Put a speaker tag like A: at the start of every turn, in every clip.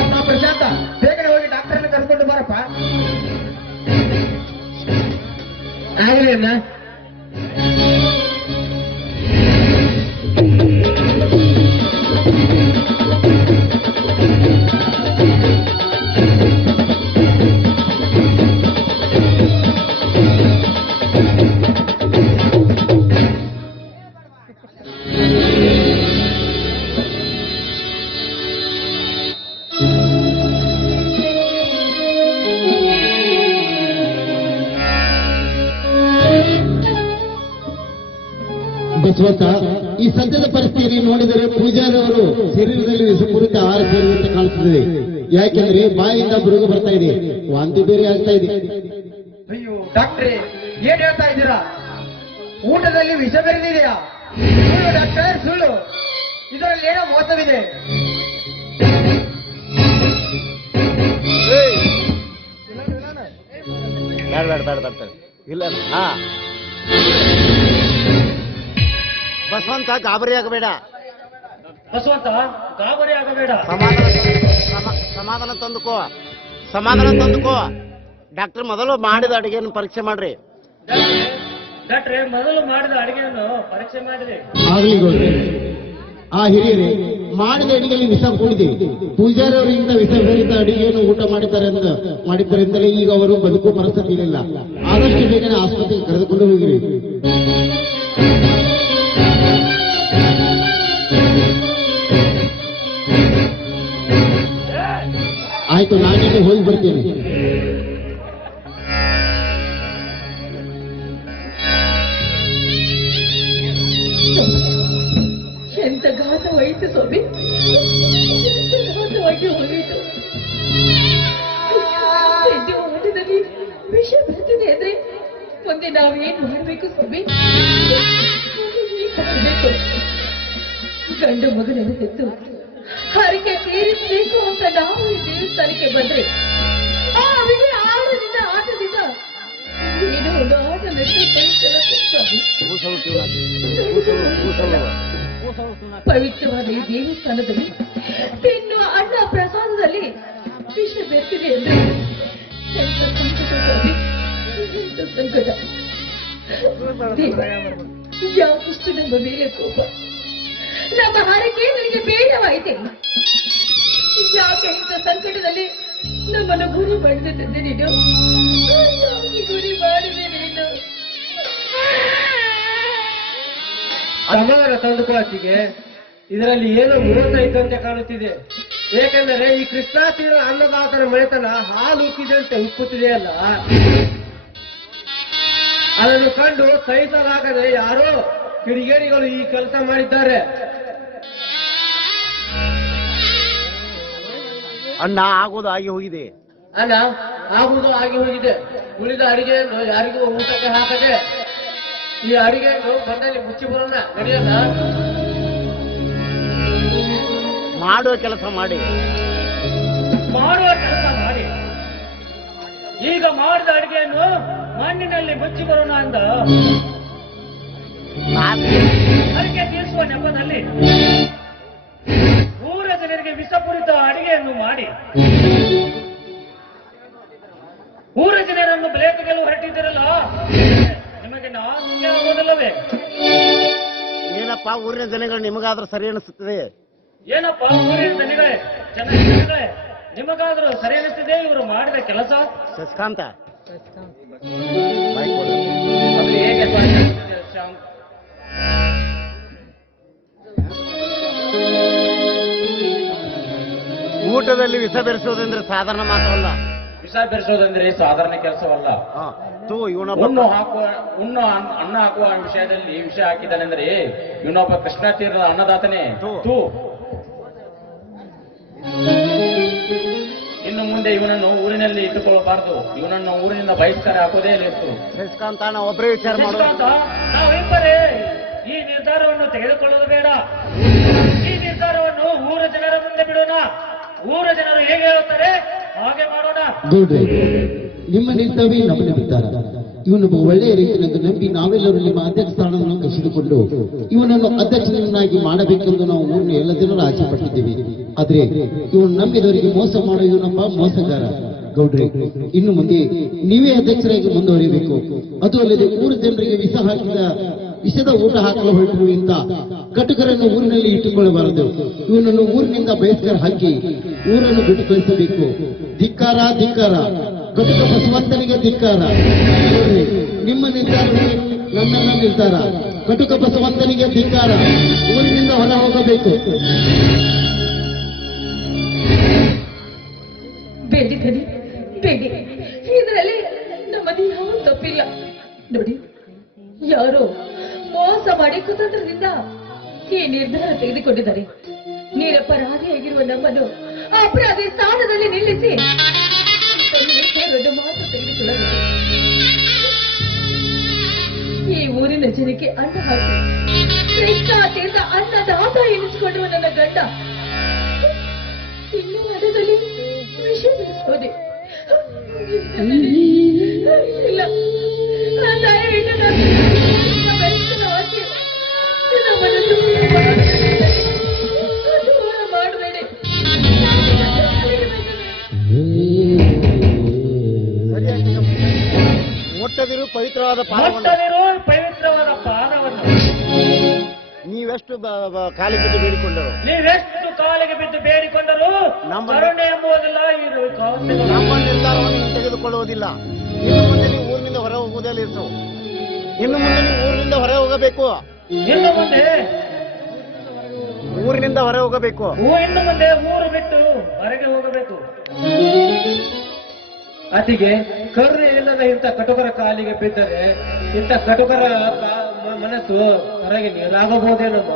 A: ನಮ್ಮ ಪ್ರಶಾಂತ ಬೇಗನೆ ಹೋಗಿ ಡಾಕ್ಟರ್ನ ಕರ್ಕೊಂಡು ಬರಪ್ಪ ಆಗಲಿ ಅಣ್ಣ
B: ಬಸವಂತ ಈ ಸದ್ಯದ ಪರಿಸ್ಥಿತಿ ನೋಡಿದರೆ ಪೂಜಾರಿ ಅವರು ಶರೀರದಲ್ಲಿ ವಿಷಪೂರಿತ ಆಹಾರ ಸೇರುವಂತೆ ಕಾಣುತ್ತದೆ. ಯಾಕೆಂದ್ರೆ ಬಾಯಿಂದ ಬುರುಗು ಬರ್ತಾ ಇದೆ. ವಾಂತಿ ಬೇರೆ ಆಗ್ತಾ ಇದೆ.
A: ಅಯ್ಯೋ ಡಾಕ್ಟ್ರೆ ಏನ್ ಹೇಳ್ತಾ ಇದ್ದೀರಾ? ಊಟದಲ್ಲಿ ವಿಷ ಬೆರೆದಿದೆಯಾ? ಸುಳ್ಳು ಡಾಕ್ಟರ್ ಸುಳ್ಳು. ಇದರಲ್ಲಿ ಏನೋ ಮೋಸವಿದೆ.
C: ಬೇಡ ಬೇಡ ಬೇಡ ಬೇಡ ಬೇಡ. ಇಲ್ಲ ಹಾ. ಬಸವಂತ ಗಾಬರಿ ಆಗಬೇಡ.
D: ಬಸವಂತ ಗಾಬರಿ ಆಗಬೇಡ.
C: ಸಮಾಧಾನ ಸಮ- ಸಮಾಧಾನ ತಂದುಕೋ. ಸಮಾಧಾನ ತಂದುಕೋ. ಡಾಕ್ಟರ್ ಮೊದಲು ಮಾಡಿದ ಅಡುಗೆಯನ್ನು ಪರೀಕ್ಷೆ ಮಾಡ್ರಿ.
D: ಡಾಕ್ಟ್ರೆ ಮೊದಲು ಮಾಡಿದ ಅಡಿಗೆಯನ್ನು ಪರೀಕ್ಷೆ ಮಾಡ್ರಿ.
B: ಆಗ್ಲಿ ಗೌಡ್ರೆ. ಆ ಹಿರಿಯರೇ ಮಾಡಿದ ಅಡಿಗೆಯಲ್ಲಿ ವಿಷ ಕೂಡಿದೆ. ಪೂಜಾರಿ ಅವರು ಇಂಥ ವಿಷ ಭರಿತ ಅಡಿಗೆಯನ್ನು ಊಟ ಮಾಡಿದ್ದಾರೆ ಅಂತ ಮಾಡಿದ್ದರಿಂದಲೇ ಈಗ ಅವರು ಬದುಕುವ ಪರಿಸ್ಥಿತಿ ಇಲ್ಲ ಆದಷ್ಟು ಬೇಗನೆ ಆಸ್ಪತ್ರೆಗೆ ಕರೆದುಕೊಂಡು ಹೋಗಿರಿ.
E: ಗಂಡು ಮಗನನ್ನು ತೆತ್ತು ಹರಿಕೆ ತೀರಿಸಬೇಕು ಅಂತ ನಾವು ಈ ದೇವಸ್ಥಾನಕ್ಕೆ ಬಂದ್ರೆ, ಆ ಅವಿಗೆ ಆಟದಿಂದ ಆಟದಿಂದ ಏನೋ ಒಂದು ಆಟ ಪವಿತ್ರವಾದ ಈ ದೇವಸ್ಥಾನದಲ್ಲಿ ತಿನ್ನುವ ಅಣ್ಣ ಪ್ರಸಾದದಲ್ಲಿ ವಿಷ ಬೆರ್ತಿದೆ ಅಂದ್ರೆ ಸಂಕಟ. ಯಾವ ಪುಸ್ತಕ ಮೇಲೆ ಕೋಪ. ನಮ್ಮ ಹರಕೆ ನನಗೆ ಬೇಡವಾಯಿತೆ. ಯಾಕೆ ಸಂಕಟದಲ್ಲಿ ನಮ್ಮನ್ನು ಗುರಿ ಮಾಡಿದೆ ನೀನು? ಗುರಿ ಮಾಡಿದೆ ನೀನು.
A: ಸಮಾಧಾನ ತಂದುಕೊಳ್ಳುತ್ತಿಗೆ ಇದರಲ್ಲಿ ಏನೋ ಮೋಸ ಇದ್ದಂತೆ ಕಾಣುತ್ತಿದೆ. ಏಕೆಂದರೆ ಈ ಕೃಷ್ಣಾತೀರ ಅನ್ನದಾತನ ಮನೆತನ ಹಾಲು ಉಕ್ಕಿದಂತೆ ಉಕ್ಕುತ್ತಿದೆಯಲ್ಲ ಅದನ್ನು ಕಂಡು ಸಹಿಸಲಾಗದೆ ಯಾರೋ ಕಿಡಿಗೇಡಿಗಳು ಈ ಕೆಲಸ ಮಾಡಿದ್ದಾರೆ.
C: ಅಣ್ಣ ಆಗೋದು ಆಗಿ ಹೋಗಿದೆ.
A: ಅಲ್ಲ ಆಗುವುದು ಆಗಿ ಹೋಗಿದೆ. ಉಳಿದ ಅಡಿಗೆಯನ್ನು ಯಾರಿಗೂ ಊಟಕ್ಕೆ ಹಾಕದೆ ಈ ಅಡಿಗೆಯನ್ನು ಬಂದಲ್ಲಿ ಮುಚ್ಚಿ ಬರೋಣ. ನಡೆಯಲ್ಲ
C: ಮಾಡುವ ಕೆಲಸ ಮಾಡಿ.
D: ಮಾಡುವ ಕೆಲಸ ಮಾಡಿ. ಈಗ ಮಾಡಿದ ಅಡಿಗೆಯನ್ನು ಮಣ್ಣಿನಲ್ಲಿ ಮುಚ್ಚಿ ಬರೋಣ ಅಂದ. ಹರಕೆ ತೀರಿಸುವ ನೆಪದಲ್ಲಿ ಊರ ಜನರಿಗೆ ವಿಷಪೂರಿತ ಅಡಿಗೆಯನ್ನು ಮಾಡಿ. ಊರ ಜನರನ್ನು ಬೆಲೆ ತೆಗೆಯಲು ಹೊರಟಿದ್ದೀರಲ್ಲ? ನಿಮಗೆ ನಾಚಿಕೆ ಆಗೋದಿಲ್ಲವೇ?
C: ಏನಪ್ಪ ಊರಿನ ಜನಗಳು ನಿಮಗಾದ್ರೂ ಸರಿ ಅನಿಸುತ್ತದೆ?
D: ಏನಪ್ಪ ಊರಿನ ಜನಗಳೇ ಜನಗಳೇ ನಿಮಗಾದ್ರೂ ಸರಿ ಅನಿಸ್ತಿದೆ? ಇವರು ಮಾಡಿದ ಕೆಲಸ?
C: ಶಶಿಕಾಂತ. ಕೊಡು.
A: ಹೇಗೆ ಶ್ಯಾಮ್?
C: ಊಟದಲ್ಲಿ ವಿಷ ಬೆರೆಸೋದಂದ್ರೆ ಸಾಧಾರಣ ಮಾತ್ರವಲ್ಲ
F: ವಿಷ ಬೆರೆಸೋದಂದ್ರೆ ಸಾಧಾರಣ ಕೆಲಸವಲ್ಲ.
C: ತೂ ಇವನೊಬ್ಬ
F: ಹುಣ್ಣು ಹಾಕುವ ಹುಣ್ಣು ಅನ್- ಅನ್ನ ಹಾಕುವ ವಿಷಯದಲ್ಲಿ ವಿಷ ಹಾಕಿದ್ದಾನೆಂದ್ರೆ ಇವನೊಬ್ಬ ಕೃಷ್ಣ ತೀರದ ಅನ್ನದಾತನೇ.
C: ತೂ.
F: ತೂ. ಇನ್ನು ಮುಂದೆ ಇವನನ್ನು ಊರಿನಲ್ಲಿ ಇಟ್ಟುಕೊಳ್ಳಬಾರದು. ಇವನನ್ನು ಊರಿನಿಂದ ಬಹಿಷ್ಕಾರ ಹಾಕೋದೇ
C: ಶಶಿಕಾಂತ ನಾವು ಒಬ್ಬರೇ ವಿಚಾರ
D: ಶಶಿಕಾಂತ ನಾವಿಬ್ಬರೇ ಈ ನಿರ್ಧಾರವನ್ನು ತೆಗೆದುಕೊಳ್ಳೋದು ಬೇಡ. ಈ ನಿರ್ಧಾರವನ್ನು ಊರ ಜನರ ಮುಂದೆ ಬಿಡೋಣ. ಊರ ಜನರು ಹೇಗೆ ಹೇಳ್ತಾರೆ ಹಾಗೆ ಮಾಡೋಣ.
B: ನಿಮ್ಮ ನಿಂತವೇ ನಮ್ಮ ನಿರ್ಧಾರ? ಇವನು ಒಳ್ಳೆಯ ರೀತಿಯಿಂದ ನಂಬಿ ನಾವೆಲ್ಲರೂ ನಿಮ್ಮ ಅಧ್ಯಕ್ಷ ಸ್ಥಾನವನ್ನು ಕಸಿದುಕೊಂಡು ಇವನನ್ನು ಅಧ್ಯಕ್ಷನನ್ನಾಗಿ ಮಾಡಬೇಕೆಂದು ನಾವು ಊರಿನ ಎಲ್ಲ ಜನರು ಆಸೆ ಪಟ್ಟಿದ್ದೀವಿ ಆದ್ರೆ ಇವನು ನಂಬಿದವರಿಗೆ ಮೋಸ ಮಾಡೋ ಇವನಪ್ಪ ಮೋಸಗಾರ. ಗೌಡ್ರೆ, ಇನ್ನು ಮುಂದೆ ನೀವೇ ಅಧ್ಯಕ್ಷರಾಗಿ ಮುಂದುವರಿಬೇಕು ಅದು ಅಲ್ಲದೆ ಊರು ಜನರಿಗೆ ವಿಷ ಹಾಕಿದ ವಿಷದ ಊಟ ಹಾಕಲು ಹೊರಟರು ಇಂತ ಕಟುಕರನ್ನು ಊರಿನಲ್ಲಿ ಇಟ್ಟುಕೊಳ್ಳಬಾರದು. ಇವನನ್ನು ಊರಿನಿಂದ ಬಹಿಷ್ಕಾರ ಹಾಕಿ ಊರನ್ನು ಬಿಟ್ಟು ಕಳಿಸಬೇಕು ಧಿಕ್ಕಾರ ಧಿಕ್ಕಾರ. ಕಟುಕ ಬಸವಂತನಿಗೆ ಧಿಕ್ಕಾರ. ನಿಮ್ಮ ನಿರ್ಧಾರ ನನ್ನ ನಿರ್ಧಾರ. ಕಟುಕ ಬಸವಂತನಿಗೆ ಧಿಕ್ಕಾರ. ಊರಿನಿಂದ ಹೊರ ಹೋಗಬೇಕು.
E: ಇದರಲ್ಲಿ ನಮ್ಮದು ಯಾವ ತಪ್ಪಿಲ್ಲ. ನೋಡಿ, ಯಾರೋ ಮೋಸ ಮಾಡಿ ಕುತಂತ್ರದಿಂದ ಈ ನಿರ್ಧಾರ ತೆಗೆದುಕೊಂಡಿದ್ದಾರೆ. ನಿರಪರಾಧಿಯಾಗಿರುವ ನಮ್ಮನ್ನು ಅಪರಾಧಿ ಸ್ಥಾನದಲ್ಲಿ ನಿಲ್ಲಿಸಿ ಈ ಊರಿನ ಜನಕ್ಕೆ ಅನ್ನ ಹಾಕಿ ಅನ್ನದ ಅನ್ನದಾತ ಎನಿಸಿಕೊಂಡಿರುವ ನನ್ನ ಗಂಡ. ಇಲ್ಲಿ ಮನದಲ್ಲಿ ವಿಷ ಬೆಳೆಸೋದೆ ಇಲ್ಲ. ನನ್ನ
C: ಮುಟ್ಟದಿರು ಪವಿತ್ರವಾದ ಪಾದವನ್ನು
D: ಮೊಟ್ಟದಿರು ಪವಿತ್ರವಾದ ಪಾದವನ್ನು
C: ನೀವೆಷ್ಟು ಕಾಲಿಗೆ ಬಿದ್ದು ಬೇಡಿಕೊಂಡರು?
D: ನೀವೆಷ್ಟು ಕಾಲಿಗೆ ಬಿದ್ದು ಬೇಡಿಕೊಂಡರು?
C: ನಮ್ಮ-
D: ಕರುಣೆ ಕಾವಂತಿಗಳು.
C: ನಮ್ಮ ನಿರ್ಧಾರವನ್ನು ತೆಗೆದುಕೊಳ್ಳುವುದಿಲ್ಲ. ಇನ್ನು ಮುಂದೆ ನೀವು ಊರಿನಿಂದ ಹೊರ ಹೋಗುವುದೇ ಇರ್ತವು ಇನ್ನು ಮುಂದೆ ನೀವು ಊರಿನಿಂದ ಹೊರ ಹೋಗಬೇಕು
D: ಇನ್ನು ಮುಂದೆ
C: ಊರಿನಿಂದ ಹೊರ ಹೋಗಬೇಕು
D: ಇನ್ನು ಮುಂದೆ ಊರು ಬಿಟ್ಟು ಹೊರಗೆ ಹೋಗಬೇಕು. ಅತಿಗೆ ಕರ್ರೆ ಇಲ್ಲದ ಇಂಥ ಕಟುಕರ ಕಾಲಿಗೆ ಬಿದ್ದರೆ ಇಂಥ ಕಟುಕರ ಮನಸ್ಸು ಹೊರಗೆ ನೀರಾಗಬಹುದೇನಮ್ಮ?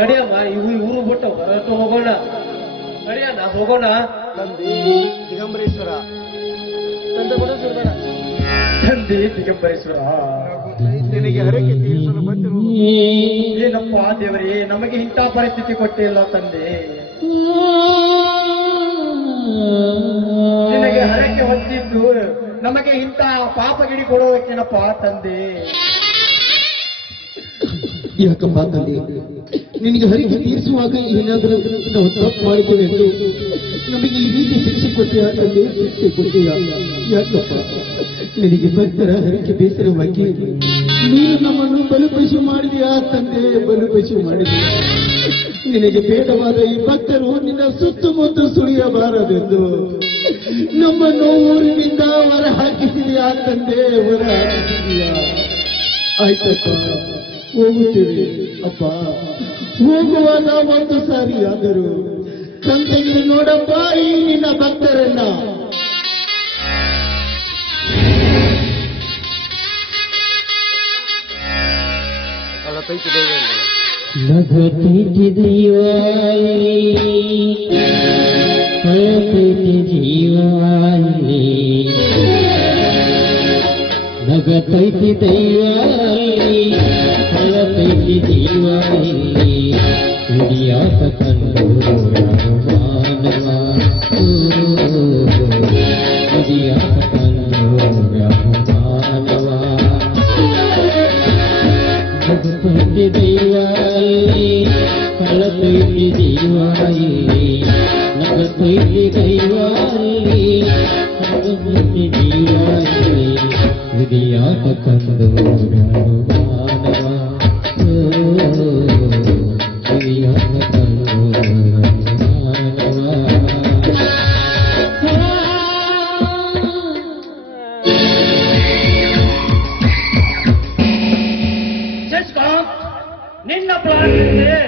D: ನಡೆಯಮ್ಮ ಇವು ಇವರು ಬಿಟ್ಟು ಹೊರಟು ಹೋಗೋಣ. ನಡಿಯಣ್ಣ ಹೋಗೋಣ.
C: ತಂದೆ ದಿಗಂಬರೇಶ್ವರ.
A: ತಂದೆ ದಿಗಂಬರೇಶ್ವರ.
C: ನಿನಗೆ ಹರಕೆ ತೀರಿಸಲು ಬಂದಿರು
A: ಏನಪ್ಪ ದೇವರೇ ನಮಗೆ ಇಂಥ ಪರಿಸ್ಥಿತಿ ಕೊಟ್ಟಿಲ್ಲ ತಂದೆ. ನಿನಗೆ ಹರಕೆ ಹೊತ್ತಿದ್ದು ನಮಗೆ ಇಂಥ ಪಾಪಗಿಡಿ ಕೊಡೋಕೆನಪ್ಪ ತಂದೆ?
B: ಯಾಕಪ್ಪ ತಂದೆ ನಿನಗೆ ಹರಿಕೆ ತೀರಿಸುವಾಗ ಏನಾದರೂ ನಾವು ತಪ್ಪು ಮಾಡಿದ್ದೇವೆ ನಮಗೆ ಈ ರೀತಿ ಶಿಕ್ಷೆ ಕೊಟ್ಟಿಯ ತಂದೆ? ಶಿಕ್ಷೆ ಕೊಟ್ಟಿಯ ಯಾಕಪ್ಪ? ನಿನಗೆ ಭಕ್ತರ ಹರಿಕೆ ಬೇಸರವಾಗಿ ನೀನು ನಮ್ಮನ್ನು ಬಲುಪಶು ಮಾಡಿದೆಯಾ ತಂದೆ? ಬಲುಪಶು ಮಾಡಿದೆಯಾ ನಿನಗೆ ಬೇಡವಾದ ಈ ಭಕ್ತರು ನಿನ್ನ ಸುತ್ತಮುತ್ತ ಸುಳಿಯಬಾರದೆಂದು. ನಮ್ಮನ್ನು ನೋವೂರಿನಿಂದ ಹೊರ ಹಾಕಿಸಿದೆಯಾ ತಂದೆ ಹೊರ ಹಾಕಿಸಿದೆಯಾ ಆಯ್ತಪ್ಪ, ಹೋಗುತ್ತೇವೆ. ಅಪ್ಪ, ಹೋಗುವಾಗ ಒಂದು ಸಾರಿ ಆದರೂ ಕಂತೆಗೆ ನೋಡಪ್ಪ, ಈ ನಿನ್ನ ಭಕ್ತರನ್ನ.
G: ನಗತಿಗೆ ದೈವಾಯಿ దైవాన్ని. నగతైకి దైవాన్ని ఫలతైకి జీవాన్ని. తుడియాత దైవాలి కళ జీవాయి నగ తొయ్యి
D: ಶಶಿಕಾಂತ್